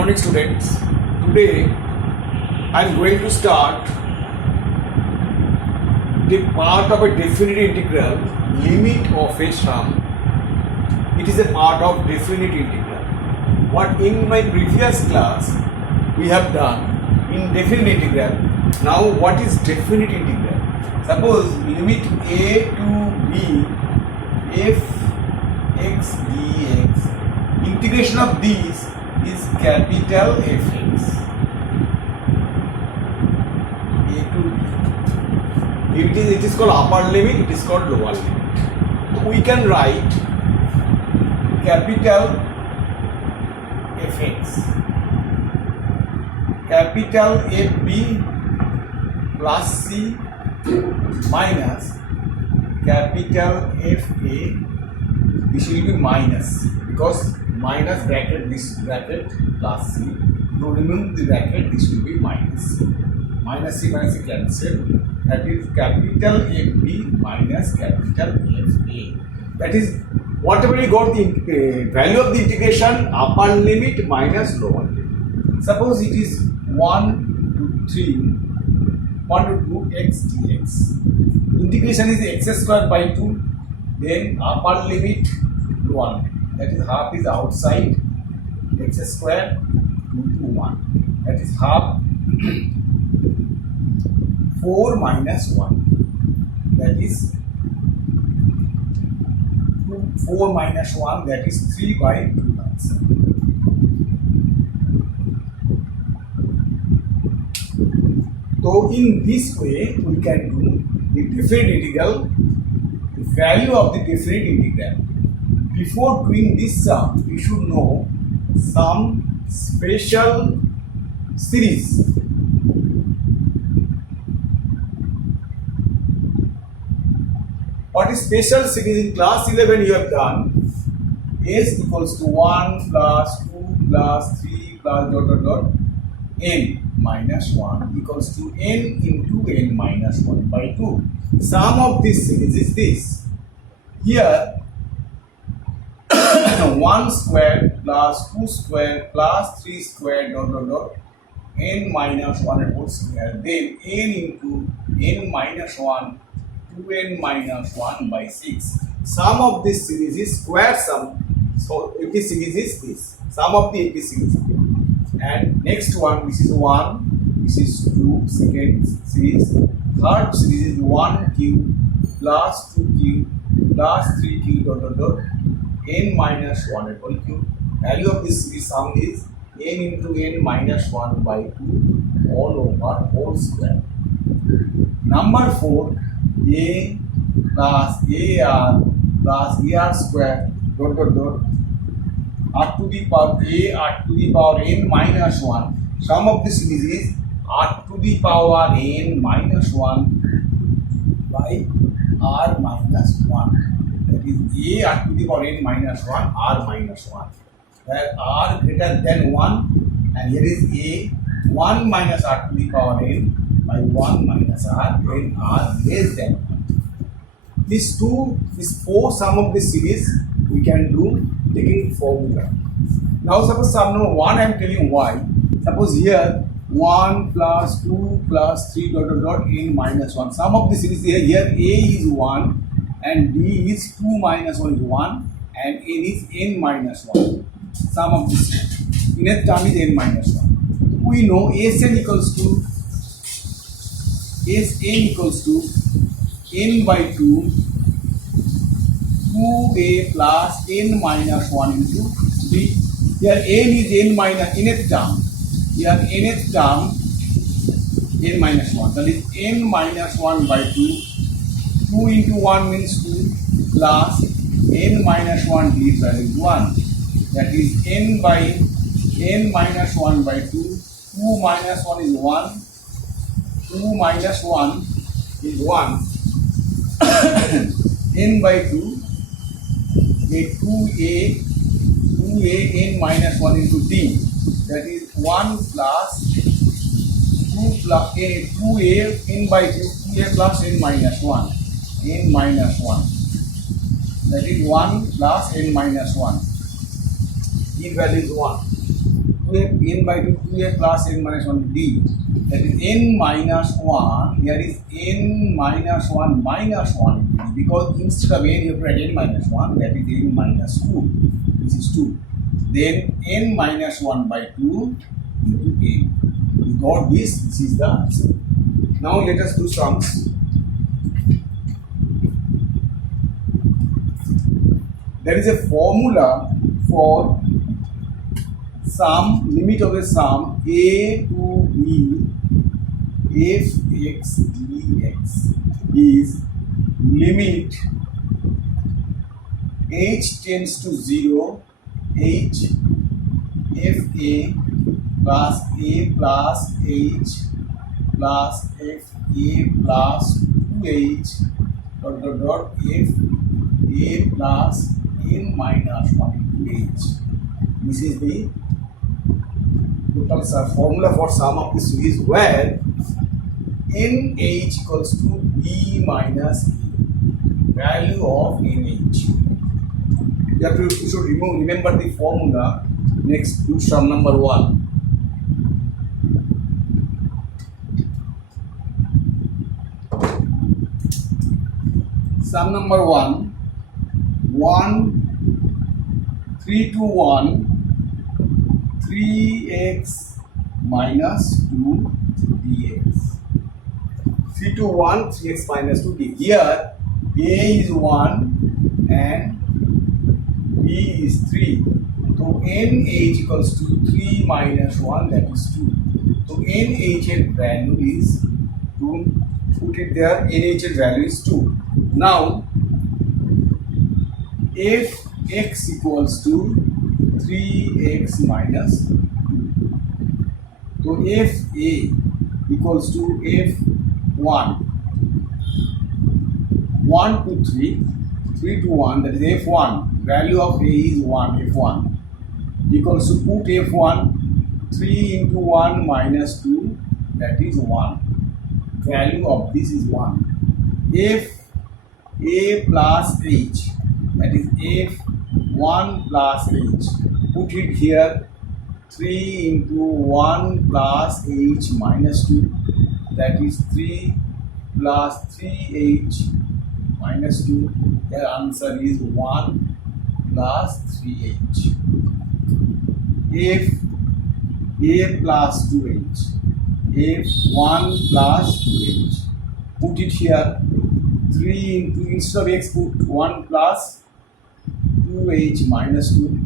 morning, students. Today I am going to start the part of a definite integral, limit of a sum. It is a part of definite integral. What in my previous class we have done in definite integral. Now what is definite integral? Suppose limit a to b f x dx. Integration of these is capital Fx. A to b. It is called upper limit, it is called lower limit. So we can write capital Fx, capital Fb plus c minus capital Fa. This will be minus because minus bracket, this bracket plus c. Now remove the bracket, this will be minus. Minus c cancel. That is capital Fb minus capital Fa. That is whatever we got the value of the integration, upper limit minus lower limit. Suppose it is 1 to 3, 1 to 2 x dx. Integration is x square by 2. Then upper limit 1. That is half is outside, x square 2 to 1. That is half 4 minus 1. That is 4 minus 1, that is 3 by 2 answer. So in this way we can do the definite integral, the value of the definite integral. Before doing this sum, we should know some special series. What is special series? In class 11 you have done s equals to 1 plus 2 plus 3 plus n minus 1 equals to n into n minus 1 by 2. Sum of this series is this. Here 1 square plus 2 square plus 3 square n minus 1 whole square, then n into n minus 1 2n minus 1 by 6. Sum of this series is square sum. So AP series is this. Sum of the AP series. And next one, this is 1, this is 2, second series. Third series is 1q plus 2q plus 3q n minus 1 equal q. Value of this series sum is n into n minus 1 by 2 all over whole square. Number 4, a plus ar plus ar square r to the power a r to the power n minus 1. Sum of this series is r to the power n minus 1 by r minus 1. That is a r to the power n minus 1 r minus 1. Where r greater than 1 and here is a 1 minus r to the power n by 1 minus r when r less than 1. This 4 sum of this series we can do taking formula. Now suppose sum number 1 I am telling why. Suppose here 1 plus 2 plus 3 n minus 1. Sum of this series here a is 1 and b is 2 minus 1 is 1 and n is n minus 1. Sum of this nth term is n minus 1. We know Sn equals to n by 2 2a plus n minus 1 into b. Here n is n minus nth term. Here nth term n minus 1. That is n minus 1 by 2. 2 into 1 means 2 plus n minus 1 d is 1. That is n by n minus 1 by 2. 2 minus 1 is 1. 2 minus 1 is 1. n by 2 2a n minus 1 into d, that is 1 plus 2 plus 2a n by 2 2a plus n minus 1 n minus 1, that is 1 plus n minus 1. E value is 1. 2a n by 2 2a plus n minus 1 d, that is n minus 1. Here is n minus 1 minus 1 because instead of n you have to write n minus 1, that is n minus 2. This is 2. Then n minus 1 by 2 into n. We got this. This is the answer. Now let us do sums. There is a formula for sum, limit of a sum a to b f(x) dx is limit h tends to 0 h f a plus h plus f a plus 2h dot f a plus n minus 1 into h. This is the total formula for sum of the series where nh equals to b minus a, value of nh. You should remember the formula. Next, do sum number 1. Sum number 1, 3 to 1, 3x minus 2 dx. 3 to 1, 3x minus 2 dx. Here, a is 1 and b is 3. So nh equals to 3 minus 1, that is 2. So nh value is 2. Put it there, nh value is 2. Now, if x equals to 3x minus 2. So if a equals to f1, 1 to 3, 3 to 1, that is f1, value of a is 1, f1, equals to put f1, 3 into 1 minus 2, that is 1. Value of this is 1. If a plus h, that is f1 plus h, put it here, 3 into 1 plus h minus 2, that is 3 plus 3h minus 2. Their answer is 1 plus 3h. If a plus 2h, f1 plus 2h, put it here, 3 into, instead of x put 1 plus 2h minus 2,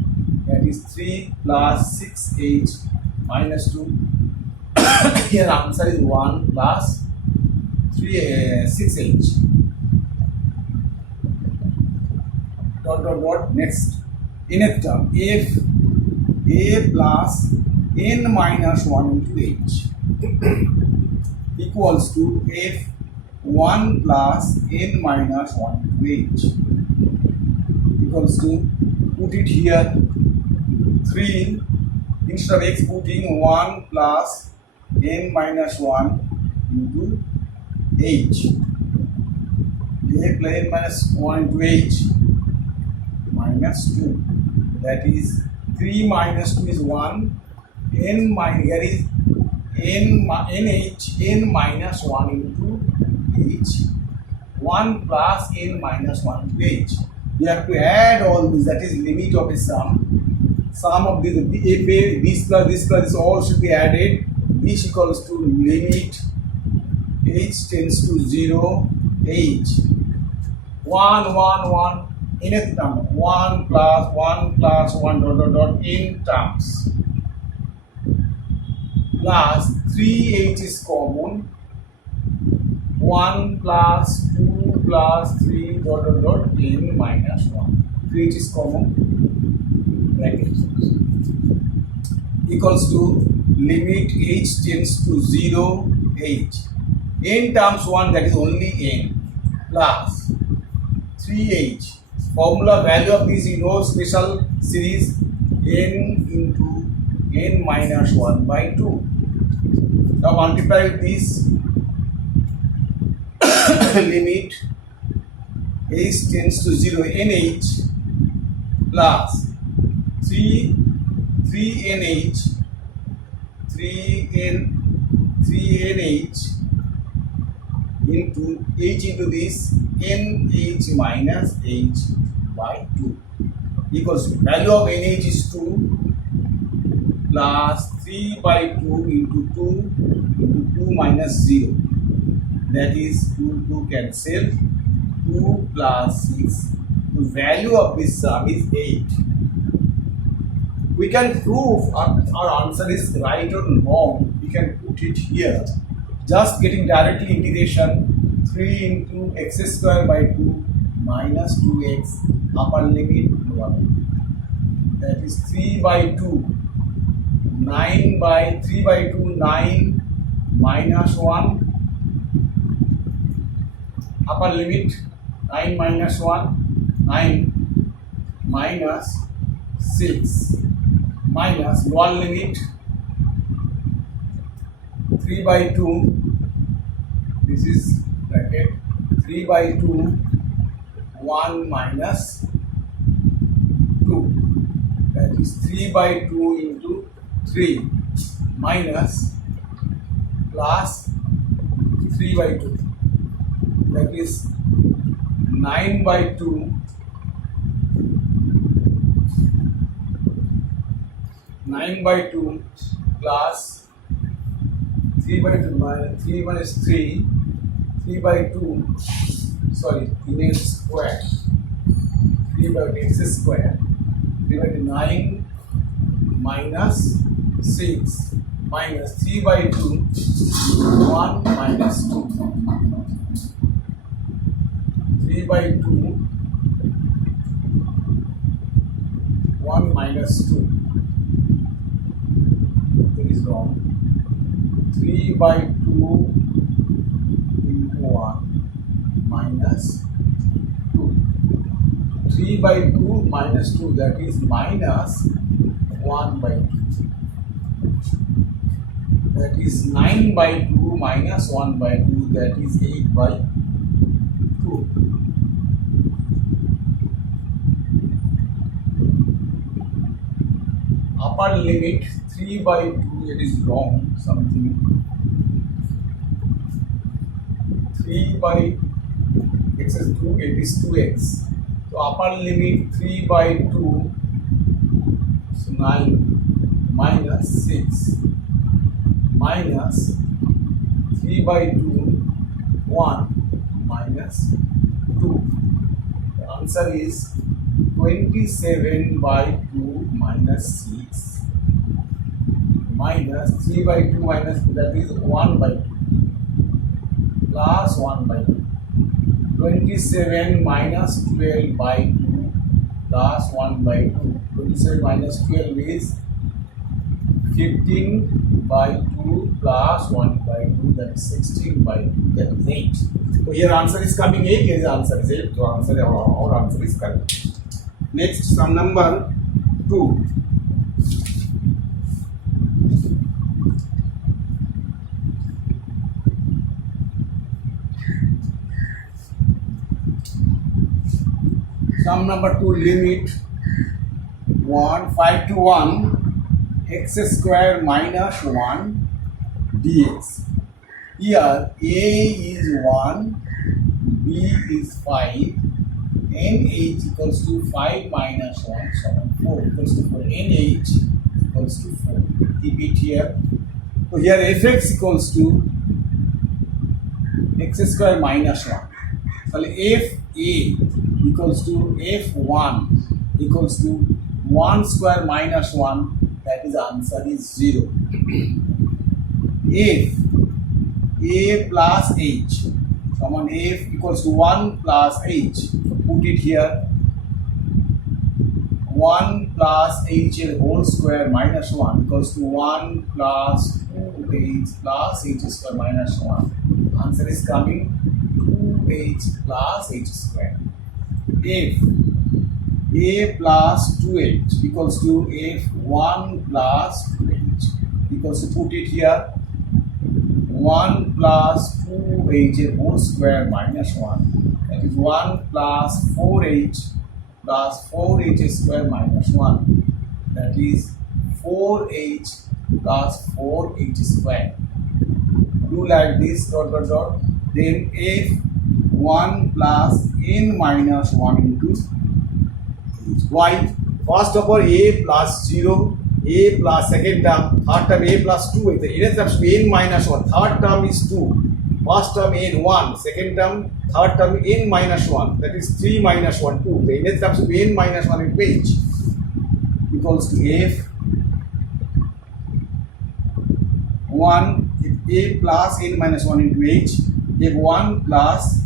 that is 3 plus 6h minus 2. Here answer is 1 plus 6h. Dot. Next, nth term, if a plus n minus 1 into h equals to f1 plus n minus 1 into h equals to, put it here, 3, instead of x putting 1 plus n minus 1 into h, a plus n minus 1 into h minus 2, that is 3 minus 2 is 1, n minus, here is n minus 1 into h, 1 plus n minus 1 into h. You have to add all this, that is limit of a sum. Sum of this, if a, this plus this all should be added. This equals to limit h tends to 0, h, 1, nth term, 1 plus 1 dot n terms, plus 3h is common, 1 plus 2 plus 3 dot n minus 1. 3h is common, bracket, equals to limit h tends to 0, h, n times 1, that is only n, plus 3h. Formula value of this, you know, special series, n into n minus 1 by 2. Now multiply with this, limit h tends to 0, nh plus 3nh 3nh into h into this nh minus h by 2 equals to value of nh is 2 plus 3 by 2 into 2 into 2 minus 0, that is 2 cancel, 2 plus 6. The value of this sum is 8. We can prove our answer is right or wrong. We can put it here. Just getting directly integration 3 into x square by 2 minus 2x upper limit 1. That is 3 by 2. 9 by 3 by 2 9 minus 1 upper limit 9 minus 1 9 minus 6 minus lower limit 3 by 2, this is bracket 3 by 2 1 minus 2, that is 3 by 2 into 3 minus plus 3 by 2, that is 9 by 2 9 by 2 plus 3 by 2 minus 3 minus 3 3 by 2 sorry in x square 3 by x square 3 by 9 minus 6 minus 3 by 2 1 minus 2 3 by 2 1 minus 2, it is wrong. 3 by 2 into 1 minus 2. 3 by 2 minus 2, that is minus 1 by 2. That is 9 by 2 minus 1 by 2, that is 8 by 2. Upper limit 3 by 2, it is wrong something. 3 by x is 2, it is 2x. So upper limit 3 by 2, so 9 minus 6 minus 3 by 2 1 minus 2. The answer is 27 by 2 minus 6 minus 3 by 2 minus, that is 1 by 2 plus 1 by 2. 27 minus 12 by 2 plus 1 by 2. 27 minus 12 is 15 by 2 plus 1 by 2, that is 16 by 2, that is 8. So here answer is coming 8, here the answer is 8. So our answer is correct. Next, sum number 2. Sum number 2, limit 5 to 1 x square minus 1 dx. Here a is 1, b is 5, nh equals to 5 minus 1, so 4 equals to 4. nh equals to 4. Keep it here. So here fx equals to x square minus 1. So fa equals to f1 equals to 1 square minus 1, that is the answer is 0. If a plus h, someone f equals to 1 plus h, put it here, 1 plus h whole square minus 1 equals to 1 plus 2h plus h square minus 1. Answer is coming 2h plus h square. If a plus 2h equals to f1 plus 2h equals to, put it here, 1 plus 2h whole square minus 1, that is 1 plus 4h plus 4h square minus 1, that is 4h plus 4h square. Do like this dot dot dot. Then f1 plus n minus 1 into h. Why? First of all, a plus 0, a plus second term, third term a plus 2. It has n minus 1. Third term is 2. First term n 1. Second term, third term n minus 1. That is 3 minus 1, 2. The index comes to n minus 1 into h equals to f1 a plus n minus 1 into h, f1 plus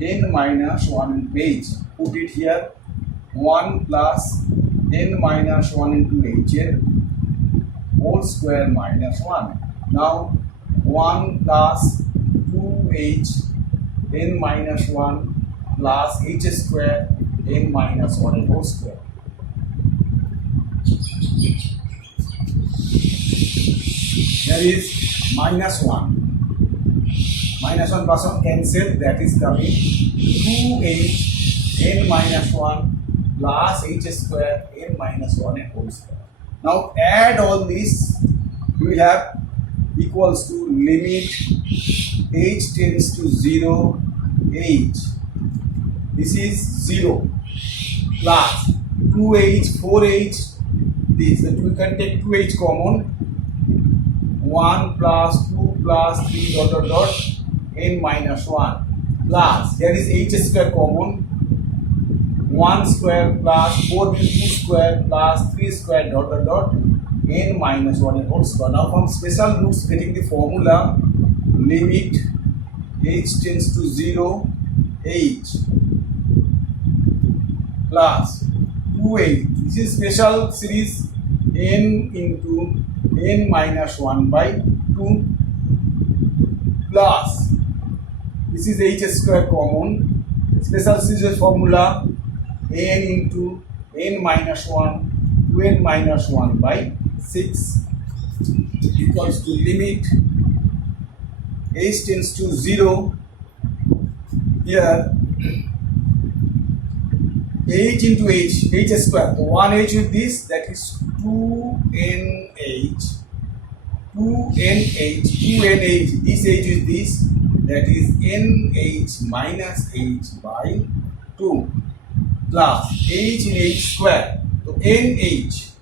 n minus 1 into h. Put it here. 1 plus n minus 1 into h whole square minus 1. Now 1 plus 2h n minus 1 plus h square n minus 1 whole square. There is minus 1. Minus 1 plus 1 cancel, that is coming 2h n minus 1 plus h square n minus 1 and whole square. Now add all this, you will have equals to limit h tends to 0 h. This is 0 plus 2h 4h. This we can take 2h common. 1 plus 2 plus 3 dot dot dot n minus 1 plus there is h square common. 1 square plus 4 means 2 square plus 3 square dot dot dot n minus 1 and whole square. Now from special roots getting the formula limit h tends to 0 h plus 2h. This is special series n into n minus 1 by 2 plus this is h square common. Special series formula n into n minus 1 to n minus 1 by 6 equals to limit h tends to 0. Here h into h square. So 1h with this, that is 2nh. This h with this, that is nh minus h by 2 plus h in h square. So nh,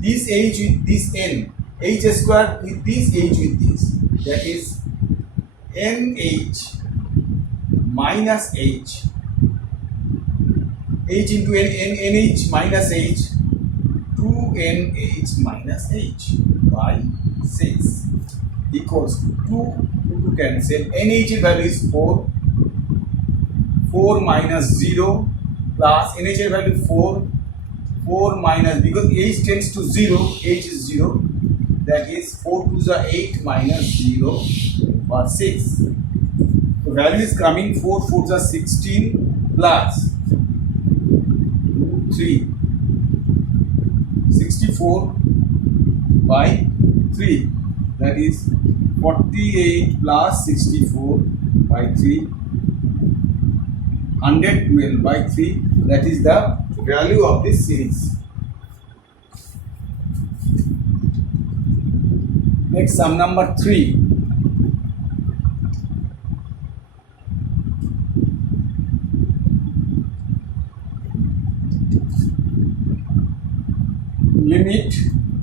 this h with this n, h square with this h with this, that is nh minus h, h into nh minus h, 2nh minus h by 6 equals to 2 cancel. nh value is 4. 4 minus 0 plus nh value 4. 4 minus, because h tends to 0, h is 0, that is 4 to the 8 minus 0 or 6. The value is coming 4 to the 16 plus 3. 64 by 3, that is 48 plus 64 by 3, 112 by 3, that is the value of this series. Next, sum number 3. Limit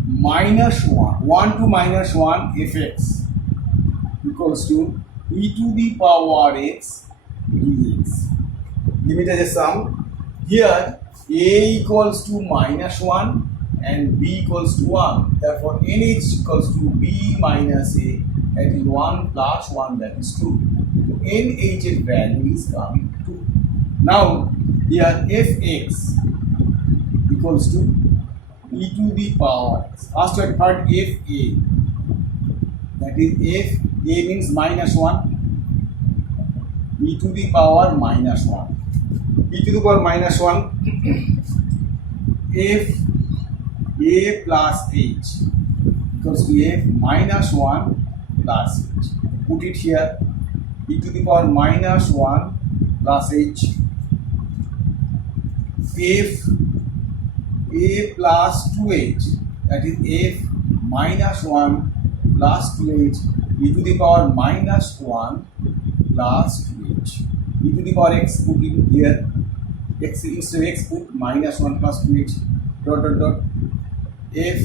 minus 1 to minus 1 fx equals to e to the power x dx. Limit as a sum. Here a equals to minus 1 and b equals to 1. Therefore nh equals to b minus a, that is 1 plus 1, that is 2. So nh value is coming 2. Now here fx equals to e to the power x. First and third fa, that is f a means minus 1, e to the power minus 1. E to the power minus 1, f a plus h equals to f minus 1 plus h. Put it here, e to the power minus 1 plus h, f a plus 2h, that is f minus 1 plus 2h e to the power minus 1 plus 2h e to the power x put in here x instead of x put minus 1 plus 2h dot dot dot f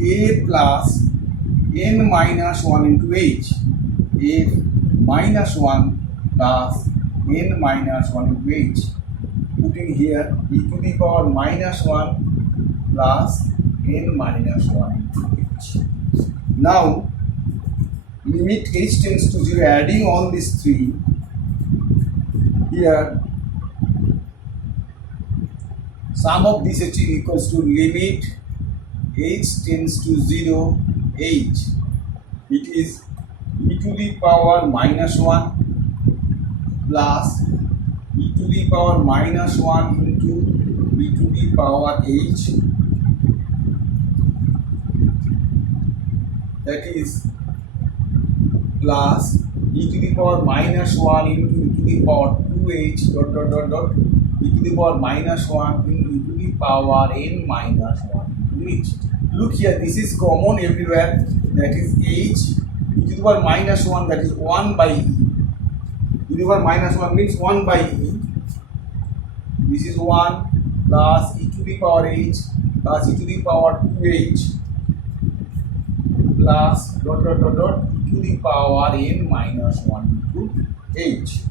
a plus n minus 1 into h f minus 1 plus n minus 1 into h putting here e to the power minus 1 plus n minus 1 into h. Now limit h tends to 0, adding all these three here, sum of this h equals to limit h tends to 0 h, it is e to the power minus 1 plus e to the power minus 1 into e to the power h, that is plus e to the power minus 1 into e to the power 2h dot dot dot dot e to the power minus 1 into e to the power n minus 1 into h. Look here, this is common everywhere, that is h e to the power minus 1, that is 1 by e. E to the power minus 1 means 1 by e. This is 1 plus e to the power h plus e to the power 2h plus dot dot dot dot e to the power n minus 1 into h.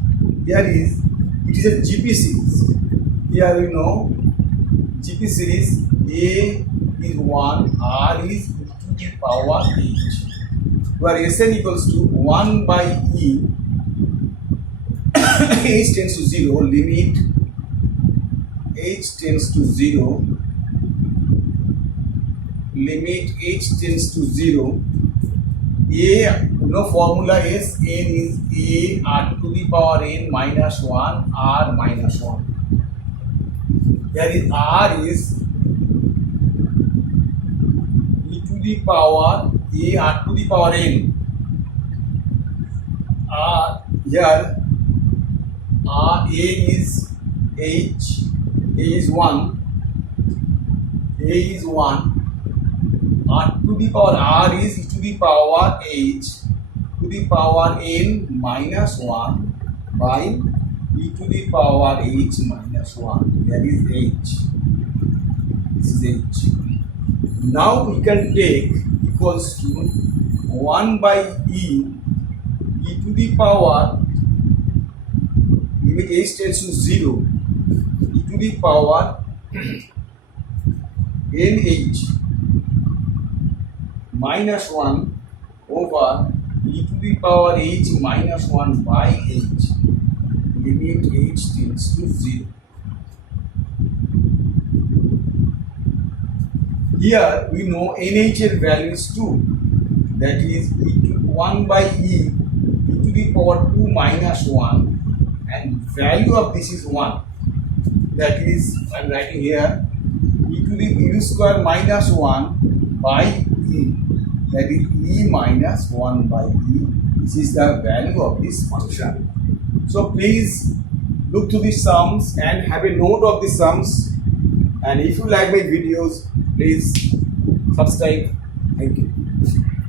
Here is, it is a GP series. Here we know GP series A is 1, R is e to the power h, where Sn equals to 1 by e h tends to 0, limit h tends to 0, limit h tends to 0, a, formula is n is a r to the power n minus 1 r minus 1. Here is r is e to the power a r to the power n. Here a is h, a is 1, a is 1, r to the power r is e to the power h to the power n minus 1 by e to the power h minus 1. That is h. This is h. Now we can take equals to 1 by e to the power, limit h tends to 0, e to the power nh minus 1 over e to the power h minus 1 by h, limit h tends to 0. Here we know nh value is 2, that is e to 1 by e to the power 2 minus 1, and value of this is 1, that is I am writing here e to the u square minus 1 by e, that is e minus 1 by e. This is the value of this function. So please look to the sums and have a note of the sums, and if you like my videos, please subscribe. Thank you.